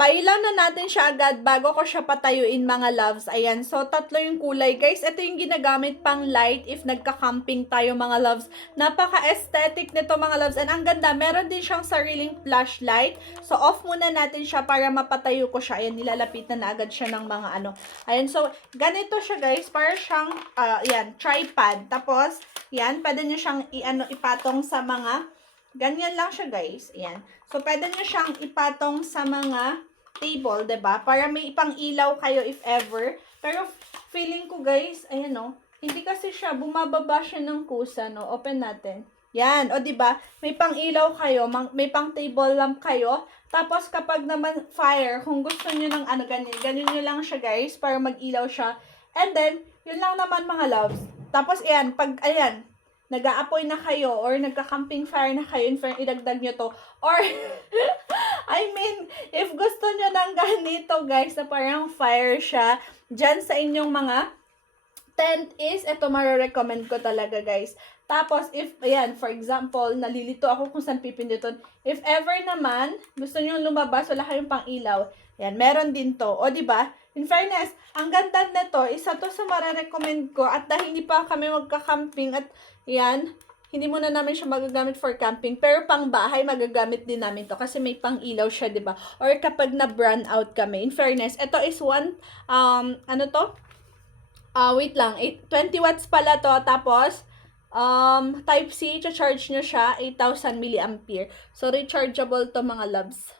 Pailaw na natin siya agad bago ko siya patayuin mga loves. Ayan, so tatlo yung kulay guys. Ito yung ginagamit pang light if nagka-camping tayo mga loves. Napaka-aesthetic nito mga loves. And ang ganda, meron din siyang sariling flashlight. So off muna natin siya para mapatayo ko siya. Ayan, nilalapitan na agad siya ng mga ano. Ayan, so ganito siya guys. Para siyang, ayan, tripod. Tapos, yan, pwede nyo siyang ipatong sa mga, ganyan lang siya guys. Ayan. So pwede nyo siyang ipatong sa mga table, 'di ba? Para may ipang ilaw kayo if ever. Pero feeling ko, guys, ayan no, hindi kasi siya bumababa siya ng kusa, no. Open natin. Yan, o 'di ba? May pang ilaw kayo, may pang table lamp kayo. Tapos kapag naman fire, kung gusto niyo ng ano ganyan niyo lang siya, guys, para mag-ilaw siya. And then, yun lang naman mga loves. Tapos ayan, pag ayan, nag-aapoy na kayo or nagka-camping fire na kayo, idagdag nyo to. Or, I mean, if gusto nyo ng ganito, guys, na parang fire siya, dyan sa inyong mga tent is, ito marirecommend ko talaga, guys. Tapos, if, ayan, for example, nalilito ako kung saan pipindutin. If ever naman, gusto nyo lumabas, wala kayong pang ilaw, yan, meron din to. O, diba? In fairness, ang ganda nito, isa to sa marirecommend ko, at dahil hindi pa kami magka-camping, at yan, hindi muna namin siya magagamit for camping. Pero pang bahay, magagamit din namin to. Kasi may pang ilaw siya, diba? Or kapag na-brown out kami. In fairness, ito is one, ano to? Wait lang. 20 watts pala to. Tapos, Type-C, charge nyo siya, 8,000 mAh. So, rechargeable to mga loves.